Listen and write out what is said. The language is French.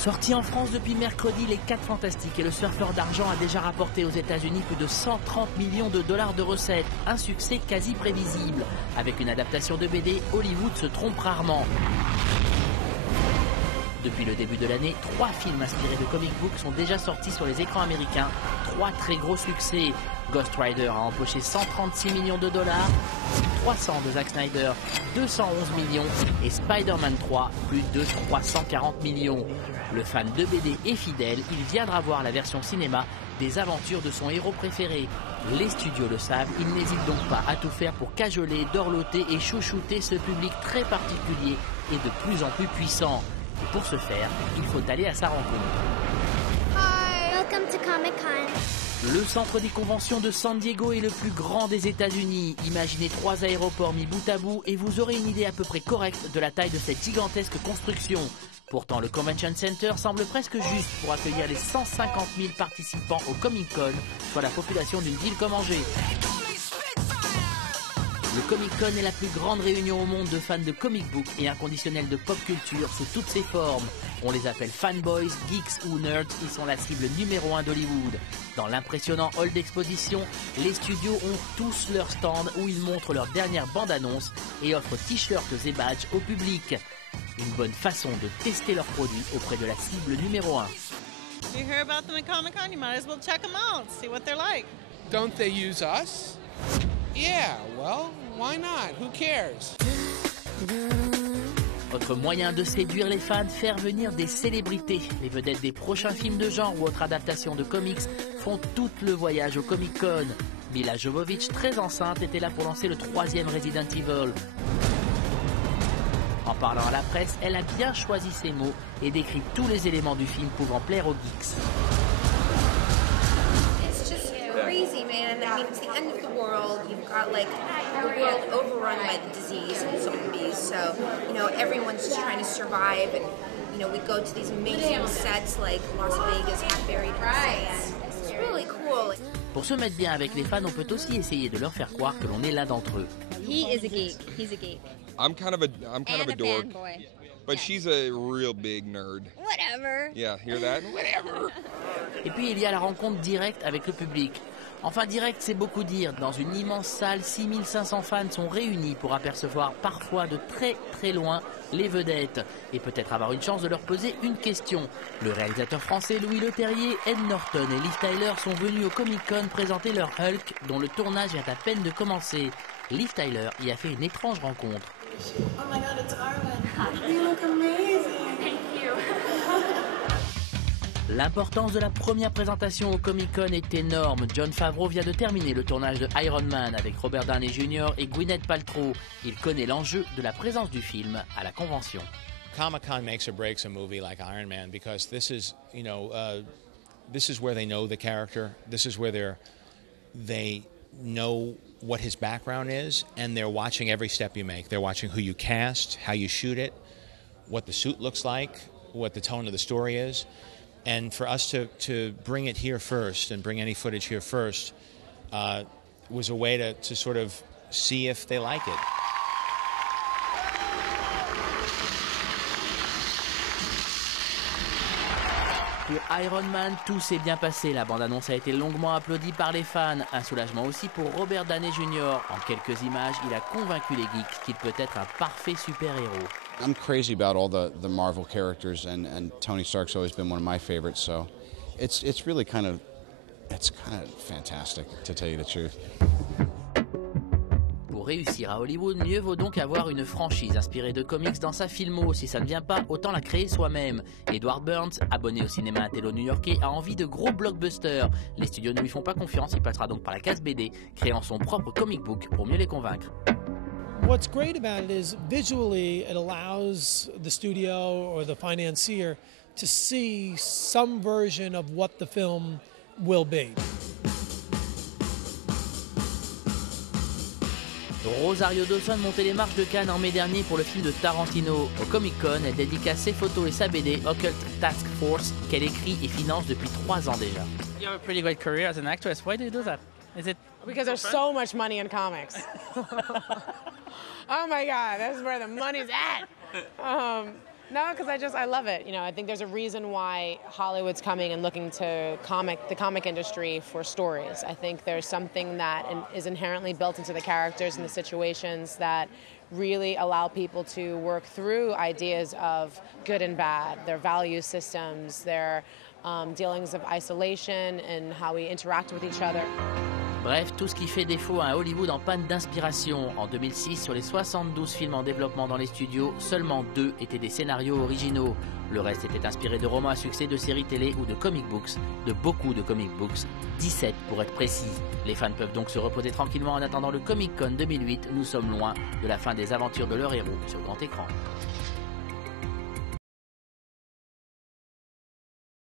Sorti en France depuis mercredi, Les 4 Fantastiques et le Surfeur d'Argent a déjà rapporté aux États-Unis plus de 130 millions de dollars de recettes. Un succès quasi prévisible. Avec une adaptation de BD, Hollywood se trompe rarement. Depuis le début de l'année, 3 films inspirés de comic books sont déjà sortis sur les écrans américains. 3 très gros succès. Ghost Rider a empoché 136 millions de dollars, 300 de Zack Snyder, 211 millions et Spider-Man 3, plus de 340 millions. Le fan de BD est fidèle, il viendra voir la version cinéma des aventures de son héros préféré. Les studios le savent, ils n'hésitent donc pas à tout faire pour cajoler, dorloter et chouchouter ce public très particulier et de plus en plus puissant. Et pour ce faire, il faut aller à sa rencontre. Hi, welcome to Comic-Con. Le centre des conventions de San Diego est le plus grand des États-Unis. Imaginez 3 aéroports mis bout à bout et vous aurez une idée à peu près correcte de la taille de cette gigantesque construction. Pourtant, le Convention Center semble presque juste pour accueillir les 150 000 participants au Comic-Con, soit la population d'une ville comme Angers. Le Comic-Con est la plus grande réunion au monde de fans de comic book et inconditionnels de pop culture sous toutes ses formes. On les appelle fanboys, geeks ou nerds, ils sont la cible numéro 1 d'Hollywood. Dans l'impressionnant hall d'exposition, les studios ont tous leur stand où ils montrent leur dernière bande-annonce et offrent t-shirts et badges au public. Une bonne façon de tester leurs produits auprès de la cible numéro 1. You hear about them at Comic-Con, you might as well check them out, see what they're like. Don't they use us? Yeah, well, why not? Who cares? Autre moyen de séduire les fans, faire venir des célébrités. Les vedettes des prochains films de genre ou autres adaptations de comics font tout le voyage au Comic-Con. Milla Jovovich, très enceinte, était là pour lancer le 3e Resident Evil. En parlant à la presse, elle a bien choisi ses mots et décrit tous les éléments du film pouvant plaire aux geeks. Crazy, man. I mean, it's the end of the world. You've got like the world overrun by the disease and zombies. So, you know, everyone's just trying to survive. And, you know, we go to these amazing sets like Las Vegas, Half Buried in Sand. It's really cool. Pour se mettre bien avec les fans, on peut aussi essayer de leur faire croire que l'on est l'un d'entre eux. He is a geek. He's a geek. I'm kind of a dork. Fanboy. But she's a real big nerd. Whatever. Yeah, hear that? Whatever. Et puis il y a la rencontre directe avec le public. Enfin direct, c'est beaucoup dire. Dans une immense salle, 6500 fans sont réunis pour apercevoir parfois de très très loin les vedettes. Et peut-être avoir une chance de leur poser une question. Le réalisateur français Louis Leterrier, Ed Norton et Liv Tyler sont venus au Comic-Con présenter leur Hulk, dont le tournage vient à peine de commencer. Liv Tyler y a fait une étrange rencontre. Oh my god, it's Arwen. You look amazing. Thank you. L'importance de la première présentation au Comic-Con est énorme. Jon Favreau vient de terminer le tournage de Iron Man avec Robert Downey Jr. et Gwyneth Paltrow. Il connaît l'enjeu de la présence du film à la convention. Comic-Con makes or breaks a movie like Iron Man because this is, you know, this is where they know the character. This is where they know what his background is, and they're watching every step you make. They're watching who you cast, how you shoot it, what the suit looks like, what the tone of the story is. And for us to bring it here first and bring any footage here first was a way to sort of see if they like it. Pour Iron Man, tout s'est bien passé. La bande-annonce a été longuement applaudie par les fans. Un soulagement aussi pour Robert Downey Jr. En quelques images, il a convaincu les geeks qu'il peut être un parfait super-héros. I'm crazy about all the Marvel characters, and Tony Stark's always been one of my favorites. So it's really kind of fantastic, to tell you the truth. Pour réussir à Hollywood, mieux vaut donc avoir une franchise inspirée de comics dans sa filmo. Si ça ne vient pas, autant la créer soi-même. Edward Burns, abonné au cinéma intello new-yorkais, a envie de gros blockbusters. Les studios ne lui font pas confiance, il passera donc par la case BD, créant son propre comic book pour mieux les convaincre. What's great about it is visually it allows the studio or the financier to see some version of what the film will be. Rosario Dawson montait les marches de Cannes en mai dernier pour le film de Tarantino. Au Comic-Con, elle dédicace ses photos et sa BD Occult Task Force qu'elle écrit et finance depuis 3 ans déjà. You have a pretty great career as an actress. Why do you do that? Is it because there's so much money in comics? Oh my God, that's where the money's at. No, because I love it. You know, I think there's a reason why Hollywood's coming and looking to the comic industry for stories. I think there's something that is inherently built into the characters and the situations that really allow people to work through ideas of good and bad, their value systems, their dealings of isolation and how we interact with each other. Bref, tout ce qui fait défaut à un Hollywood en panne d'inspiration. En 2006, sur les 72 films en développement dans les studios, seulement 2 étaient des scénarios originaux. Le reste était inspiré de romans à succès, de séries télé ou de comic books, de beaucoup de comic books, 17 pour être précis. Les fans peuvent donc se reposer tranquillement en attendant le Comic Con 2008. Nous sommes loin de la fin des aventures de leurs héros sur grand écran.